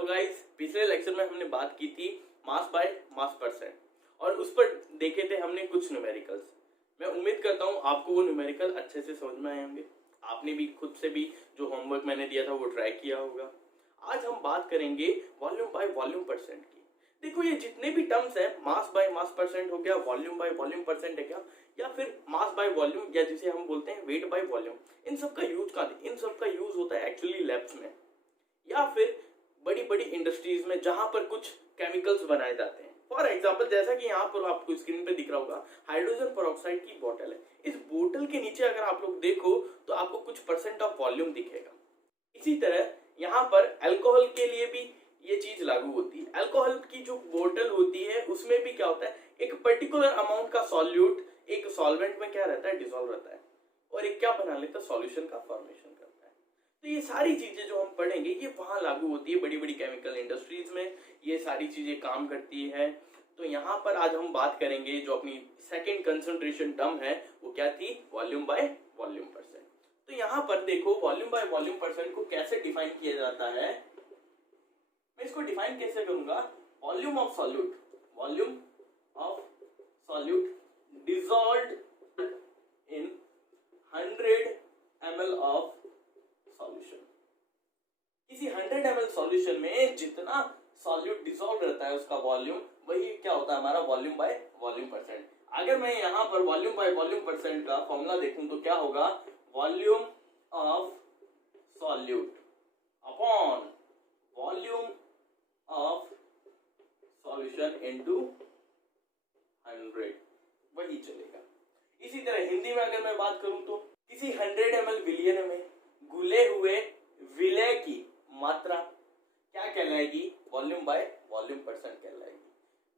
Hello guys, पिछले lecture में हमने बात की थी मास बाय मास परसेंट और उस पर देखे थे हमने कुछ न्यूमेरिकल्स। मैं उम्मीद करता हूँ आपको वो न्यूमेरिकल अच्छे से समझ में आए होंगे। आपने भी खुद से भी जो होमवर्क मैंने दिया था वो ट्राई किया होगा। आज हम बात करेंगे वॉल्यूम बाय वॉल्यूम परसेंट की। देखो, ये जितने भी टर्म्स हैं, मास बाय मास परसेंट हो गया, वॉल्यूम बाय वॉल्यूम परसेंट है क्या, या फिर मास बाय वॉल्यूम, या जिसे हम बोलते हैं वेट बाय वॉल्यूम, इन सब का यूज कहाँ है? इन सब का यूज होता है एक्चुअली लैब्स में या फिर बड़ी बड़ी इंडस्ट्रीज में जहां पर कुछ केमिकल्स बनाए जाते हैं। फॉर एग्जाम्पल, जैसा कि यहाँ पर आपको स्क्रीन पे दिख रहा होगा, हाइड्रोजन पेरोक्साइड की बोतल है। इस बोतल के नीचे अगर आप लोग देखो तो आपको कुछ परसेंट ऑफ वॉल्यूम दिखेगा। इसी तरह यहाँ पर अल्कोहल के लिए भी ये चीज लागू होती है। अल्कोहल की जो बोतल होती है उसमें भी क्या होता है, एक पर्टिकुलर अमाउंट का सॉल्यूट एक सॉल्वेंट में क्या रहता है, डिसॉल्व रहता है और एक क्या बना लेता है, सॉल्यूशन का फॉर्मेशन करता है। तो ये सारी चीजें जो हम पढ़ेंगे ये वहां लागू होती है, बड़ी बड़ी केमिकल इंडस्ट्रीज में ये सारी चीजें काम करती है। तो यहाँ पर आज हम बात करेंगे जो अपनी सेकेंड कंसंट्रेशन टर्म है वो क्या थी, वॉल्यूम बाय वॉल्यूम परसेंट। तो यहाँ पर देखो, वॉल्यूम बाय वॉल्यूम परसेंट को कैसे डिफाइन किया जाता है। मैं इसको डिफाइन कैसे करूंगा, volume of solute, volume of solute dissolved in 100 ml of solution. किसी 100 ml सॉल्यूशन में जितना सॉल्यूट डिसॉल्व रहता है उसका वॉल्यूम, वही क्या होता है हमारा वॉल्यूम बाय वॉल्यूम परसेंट। अगर मैं यहाँ पर वॉल्यूम बाय वॉल्यूम परसेंट का फॉर्मूला देखूं तो क्या होगा, volume of solute upon volume of solution into 100, वही चलेगा। इसी तरह हिंदी में अगर मैं बात करूं तो किसी 100 ml विलयन में घुले हुए विलय की मात्रा क्या कहलाएगी, वॉल्यूम बाय वॉल्यूम परसेंट कहलाएगी।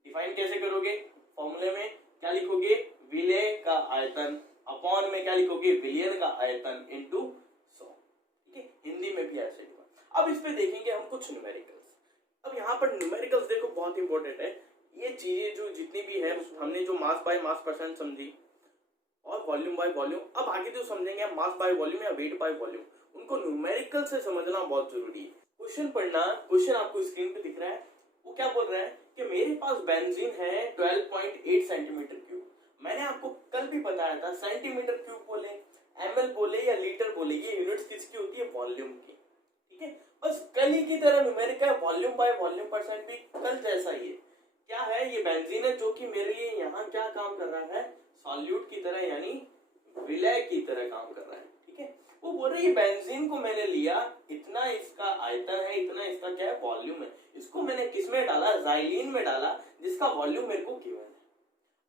डिफाइन कैसे करोगे, फॉर्मूले में क्या लिखोगे, विलय का आयतन अपॉन में क्या लिखोगे, विलयन का आयतन इनटू 100। ठीक है, हिंदी में भी ऐसे ही। अब इस पे देखेंगे हम कुछ न्यूमेरिकल्स। अब यहाँ पर न्यूमेरिकल्स देखो बहुत इंपॉर्टेंट है। ये चीजें जो जितनी भी है, हमने जो मास बाय मास परसेंट समझी और वॉल्यूम बाय वॉल्यूम, अब आगे जो समझेंगे मास बाय वॉल्यूम या वेट बाय वॉल्यूम, उनको न्यूमेरिकल से समझना बहुत जरूरी है। क्वेश्चन पढ़ना, क्वेश्चन आपको स्क्रीन पे दिख रहा है, वो क्या बोल रहा है कि मेरे पास बेंजीन है 12.8 सेंटीमीटर क्यूब। मैंने आपको कल भी बताया था, सेंटीमीटर क्यूब बोले, एमएल बोले या लीटर बोले, ये यूनिट्स किसकी होती है, वॉल्यूम की। ठीक है, बस कल ही की तरह numerical volume by volume percent भी कल जैसा ही है। क्या है, ये बेंजीन है जो कि मेरे लिए यहाँ क्या काम कर रहा है, सॉल्यूट की तरह यानी विलय की तरह काम कर रहा है। ठीक है, वो बोल रही है बेंजीन को मैंने लिया, इतना इसका आयतन है, इतना इसका क्या है, वॉल्यूम है। इसको मैंने किस में डाला, ज़ाइलीन में डाला, जिसका वॉल्यूम मेरे को गिवन है।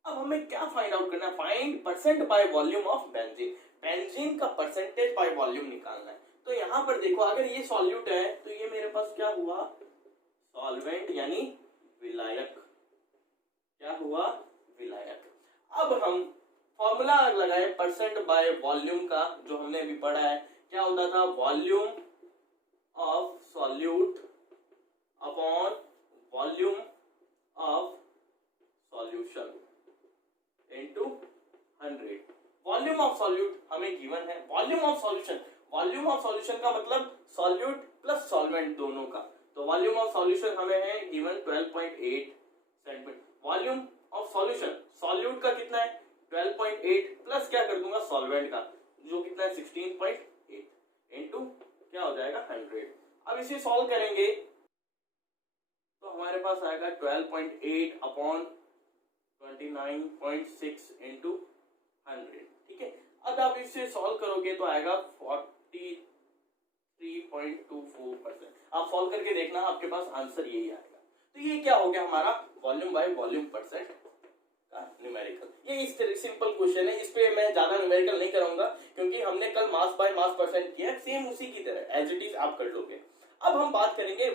अब हमें क्या फाइंड आउट करना है, find percent by volume of benzene. Benzene का परसेंटेज बाय वॉल्यूम निकालना है। तो यहाँ पर देखो, अगर ये सॉल्यूट है तो ये मेरे पास क्या हुआ, सॉल्वेंट यानी विलायक। क्या हुआ, विलायक। अब हम फॉर्मूला लगाए परसेंट बाय वॉल्यूम का, जो हमने अभी पढ़ा है, क्या होता था, volume of solute upon volume of solution into 100। Volume of solute हमें गिवन है, volume of solution, volume of solution का मतलब सॉल्यूट प्लस सॉल्वेंट दोनों का। तो वॉल्यूम ऑफ सॉल्यूशन हमें है given 12.8 centimetre. Volume of solution, solute का कितना है 12.8 प्लस क्या कर दूंगा सॉल्वेंट का, जो कितना है 16.8 इनटू क्या हो जाएगा 100। अब इसे सॉल्व करेंगे तो हमारे पास आएगा 12.8 अपॉन 29.6 इनटू 100। ठीक है, अब आप इसे सॉल्व करोगे तो आएगा 43.24%। आप सॉल्व करके देखना, आपके पास आंसर यही आएगा। तो ये क्या हो गया हमारा वॉल्यूम बाय वॉल्यूम परसेंट का न्यूमेरिकल। ये इस तरह सिंपल क्वेश्चन है, इस पे मैं ज्यादा न्यूमेरिकल नहीं करूंगा क्योंकि हमने कल मास बाय मास परसेंट किया, सेम उसी की तरह एज इट इज आप कर लोगे। अब हम बात करेंगे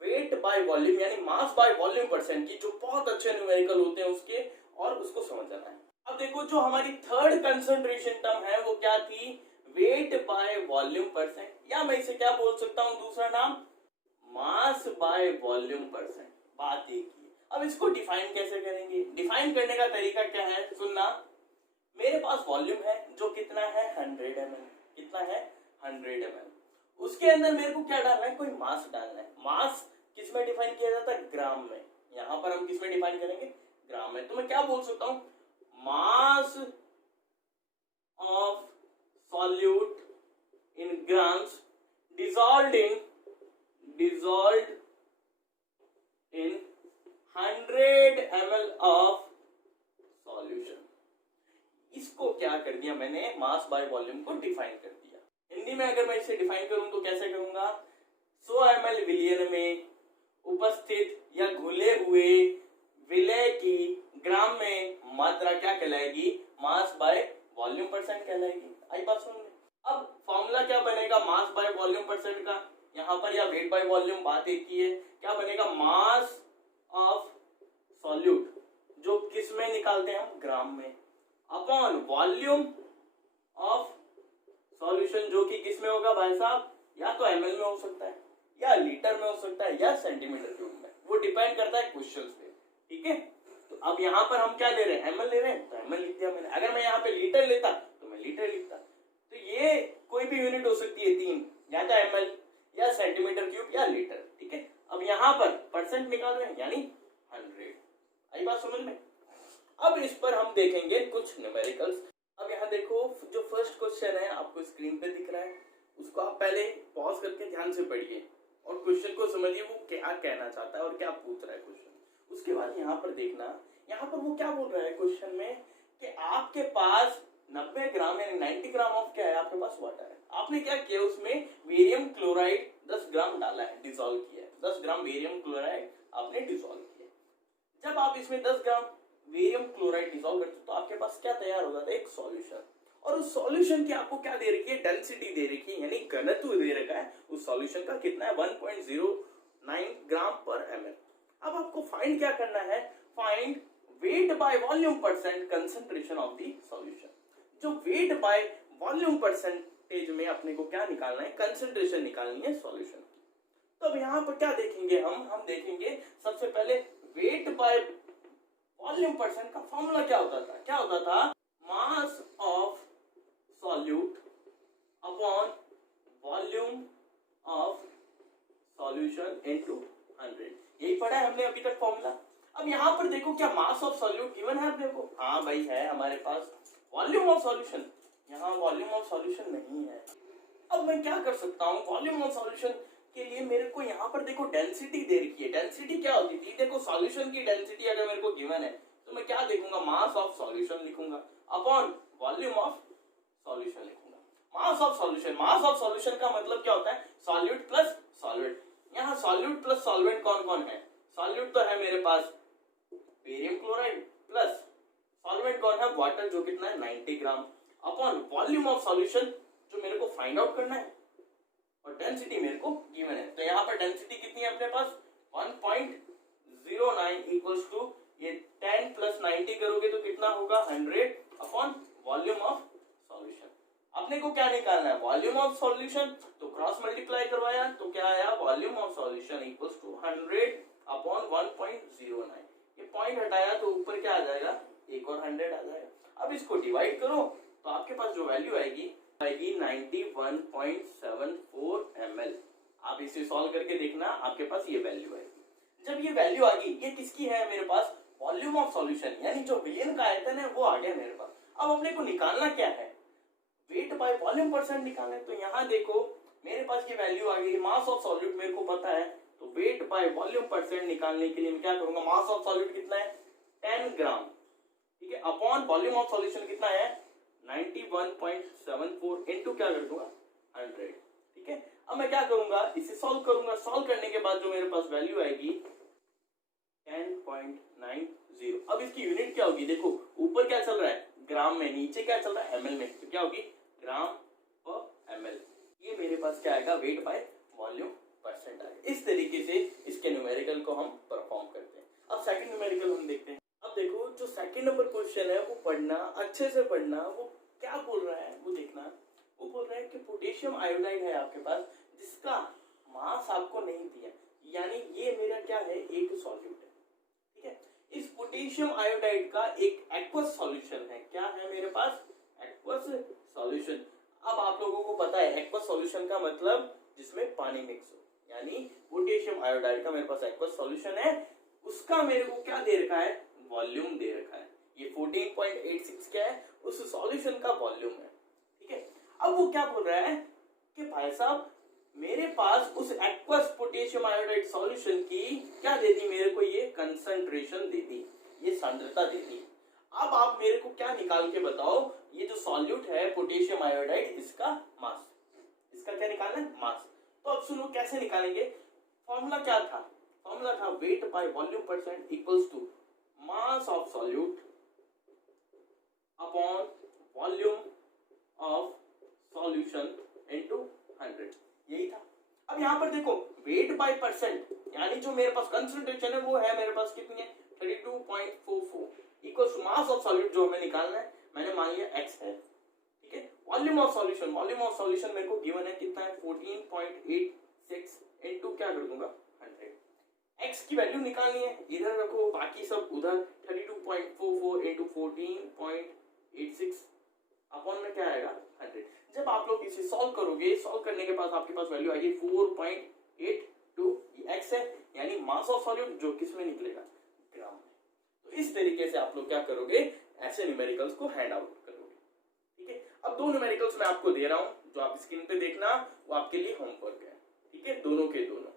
वेट बाय वॉल्यूम यानी मास बाय वॉल्यूम परसेंट की, जो बहुत अच्छे न्यूमेरिकल होते हैं उसके, और उसको समझना है। अब देखो, जो हमारी थर्ड कंसंट्रेशन टर्म है वो क्या थी, वेट बाय वॉल्यूम परसेंट, या मैं इसे क्या बोल सकता हूं दूसरा नाम, मास बाय वॉल्यूम परसेंट। बात एक ही। अब इसको डिफाइन कैसे करेंगे, डिफाइन करने का तरीका क्या है, सुनना। मेरे पास वॉल्यूम है जो कितना है 100 ml, कितना है 100 ml। उसके अंदर मेरे को क्या डालना है, कोई मास डालना है। मास डिफाइन किया जाता है ग्राम में, यहाँ पर हम किस में डिफाइन करेंगे, ग्राम में। तो मैं क्या बोल सकता हूँ, मास of solute in grams dissolved in 100 ml of solution। इसको क्या कर दिया मैंने, मास बाय वॉल्यूम को डिफाइन कर दिया। हिंदी में अगर मैं इसे डिफाइन करूं तो कैसे करूंगा, 100 ml विलयन में उपस्थित या घुले हुए विलय की ग्राम में मात्रा क्या कहलाएगी, मास बाय वॉल्यूम परसेंट कहलाएगी। आई बात समझ में। अब फॉर्मूला क्या बनेगा मास बाय वॉल्यूम परसेंट का, यहाँ पर या वेट बाय वॉल्यूम बात एक ही है, क्या बनेगा, मास ऑफ सॉल्यूट जो किस में निकालते हैं हम, ग्राम में, अपॉन वॉल्यूम ऑफ सॉल्यूशन जो कि किस में होगा भाई साहब, या तो ml में हो सकता है, या लीटर में हो सकता है, या सेंटीमीटर क्यूब में, वो डिपेंड करता है क्वेश्चंस पे। ठीक है, तो अब यहाँ पर हम क्या ले रहे हैं, ml ले रहे हैं, तो ml लिख दिया मैंने। अगर मैं यहाँ पे लीटर लेता तो मैं लीटर लिखता। तो ये कोई भी यूनिट हो सकती है तीन, या तो ml या सेंटीमीटर क्यूब या लीटर। ठीक है, अब यहाँ पर परसेंट निकाल रहे हैं यानी 100। आई बात समझ में। अब इस पर हम देखेंगे कुछ न्यूमेरिकल्स। अब यहाँ देखो जो फर्स्ट क्वेश्चन है आपको स्क्रीन पे दिख रहा है, उसको आप पहले पॉज करके ध्यान से पढ़िए और क्वेश्चन को समझिए वो क्या कहना चाहता है और क्या पूछ रहा है क्वेश्चन। उसके बाद यहाँ पर देखना, यहाँ पर वो क्या बोल रहा है क्वेश्चन में कि आपके पास 90 ग्राम यानी 90 ग्राम ऑफ क्या है, आपके पास वाटर है। आपने क्या किया, उसमें वेरियम क्लोराइड 10 ग्राम डाला है, डिसॉल्व किया है। 10 ग्राम वेरियम क्लोराइड आपने डिसॉल्व किया। जब आप इसमें 10 ग्राम वेरियम क्लोराइड डिसॉल्व करते हो तो आपके पास क्या तैयार हो जाता है, एक सॉल्यूशन। और उस सॉल्यूशन की आपको क्या दे रखी है, डेंसिटी दे रखी है, यानी घनत्व दे रखा है उस सॉल्यूशन का, कितना है 1.09 ग्राम पर ml। अब आपको फाइंड क्या करना है, find wait by volume percent concentration of the solution. जो वेट बाय वॉल्यूम परसेंटेज में अपने को क्या निकालना है, कंसंट्रेशन निकालनी है सॉल्यूशन की। तो अब यहाँ पर क्या देखेंगे हम देखेंगे सबसे पहले वेट बाय वॉल्यूम परसेंट का फॉर्मूला क्या होता था, मास of solute upon volume of solution into 100। यही पढ़ा है हमने अभी तक फॉर्मूला। अब यहाँ पर देखो क्या मास ऑफ सॉल्यूट गिवन है अपने को, हाँ भाई है हमारे पास। वॉल्यूम ऑफ सॉल्यूशन, यहाँ वॉल्यूम ऑफ सॉल्यूशन नहीं है। अब मैं क्या कर सकता हूँ, वॉल्यूम ऑफ सॉल्यूशन के लिए मेरे को यहाँ पर देखो डेंसिटी दे रखी है। डेंसिटी क्या होती थी, देखो सॉल्यूशन की डेंसिटी अगर मेरे को गिवन है तो मैं क्या देखूंगा, मास ऑफ सॉल्यूशन लिखूंगा अपॉन वॉल्यूम ऑफ सॉल्यूशन लिखूंगा। मास ऑफ सॉल्यूशन का मतलब क्या होता है, सॉल्यूट प्लस सॉल्वेंट। यहाँ सॉल्यूट प्लस सॉल्वेंट कौन कौन है, सॉल्यूट तो है मेरे पास बेरियम क्लोराइड, प्लस सॉल्वेंट कौन है, वाटर जो कितना है 90 ग्राम, अपॉन वॉल्यूम ऑफ सॉल्यूशन जो मेरे को फाइंड आउट करना है, और डेंसिटी मेरे को गिवन है। तो यहाँ पर डेंसिटी कितनी है अपने पास 1.09 इक्वल्स टू ये 10 प्लस 90 करोगे तो कितना होगा 100 अपॉन वॉल्यूम ऑफ सॉल्यूशन। अपने को क्या निकालना है, वॉल्यूम ऑफ सॉल्यूशन, तो क्रॉस मल्टीप्लाई करवाया तो क्या आया, volume of solution equals to 100 upon 1.09। ये पॉइंट हटाया तो ऊपर क्या आ जाएगा, एक और 100 आ जाएगा। अब इसको डिवाइड करो तो आपके पास जो वैल्यू आएगी 91.74 ml। आप इसे सॉल्व करके देखना, आपके पास ये वैल्यू आएगी। जब ये वैल्यू आ गई, ये किसकी है मेरे पास, वॉल्यूम ऑफ सॉल्यूशन, यानी जो विलयन का आयतन है वो आ गया मेरे पास। अब अपने को निकालना क्या है, वेट बाय वॉल्यूम परसेंट निकालना है। तो यहाँ देखो मेरे पास ये वैल्यू आ गई, मास ऑफ सॉल्यूट मेरे को पता है, तो वेट बाय वॉल्यूम परसेंट निकालने के लिए मैं क्या करूंगा, मास ऑफ सॉल्यूट कितना है 10 ग्राम, ठीक है, अपॉन वॉल्यूम ऑफ सॉल्यूशन कितना है 91.74 इनटू क्या कर दूंगा 100। ठीक है, अब मैं क्या करूंगा, इसे सॉल्व करूंगा। सॉल्व करने के बाद जो मेरे पास वैल्यू आएगी 10.90। अब इसकी यूनिट क्या होगी, देखो ऊपर क्या चल रहा है ग्राम में, नीचे क्या चल रहा है ml में, तो क्या होगी ग्राम पर ml। ये मेरे पास क्या आएगा, वेट बाय वॉल्यूम परसेंट आएगा। इस तरीके से इसके न्यूमेरिकल को हम परफॉर्म करते हैं। अब सेकंड न्यूमेरिकल हम देखते हैं। अब देखो जो सेकंड नंबर क्वेश्चन है वो पढ़ना, अच्छे से पढ़ना, वो क्या बोल रहा है वो देखना। वो बोल रहा है कि पोटेशियम आयोडाइड है आपके पास जिसका मास आपको नहीं दिया, यानी ये मेरा क्या है, एक सॉल्यूट है। ठीक है, इस पोटेशियम आयोडाइड का एक एक्वस सॉल्यूशन है, क्या है मेरे पास एक्वस सॉल्यूशन। अब आप लोगों को पता है एक्वस सॉल्यूशन का मतलब जिसमें पानी मिक्स हो, यानी पोटेशियम आयोडाइड का मेरे पास एक्वस सॉल्यूशन है, उसका मेरे को क्या दे रखा है, वॉल्यूम दे रखा है। ये 14.86 क्या है, उस सॉल्यूशन का वॉल्यूम है। ठीक है, अब वो क्या बोल रहा है कि भाई साहब मेरे पास उस एक्वस पोटेशियम आयोडाइड सॉल्यूशन की क्या दे दी, मेरे को ये कंसंट्रेशन दे दी, ये सांद्रता दे दी। अब आप मेरे को क्या निकाल के बताओ, ये जो सॉल्यूट है पोटेशियम आयोडाइड, इसका मास, इसका क्या निकालना है, मास। तो अब सुनो कैसे निकालेंगे, फॉर्मूला क्या था, फॉर्मूला था weight by volume percent equals to mass of solute upon volume of solution into 100, यही था। अब यहाँ पर देखो वेट बाय परसेंट, यानी जो मेरे पास कंसंट्रेशन है वो है मेरे पास कितनी है, 32.44 इक्वल्स मास ऑफ सॉल्यूट जो हमें निकालना है, मैंने मान लिया x है। ठीक है, volume of solution, volume of solution मेरे को गिवन है कितना है, 14.86 इनटू क्या कर दूंगा 100। x की वैल्यू निकालनी है, इधर रखो बाकी सब उधर, 32.44 इनटू 14.86 अपॉन में क्या आएगा 100। जब आप लोग इसे सॉल्व करोगे, सॉल्व करने के बाद आपके पास वैल्यू आएगी 4.82, x है, यानी मास ऑफ सॉल्यूट जो किस में निकलेगा, ग्राम में। तो इस तरीके से आप लोग क्या करोगे, ऐसे न्यूमेरिकल्स को हैंड आउट करोगे। ठीक है, अब दो न्यूमेरिकल्स मैं आपको दे रहा हूं, जो आप स्क्रीन पे देखना, वो आपके लिए होमवर्क है। ठीक है, दोनों के दोनों।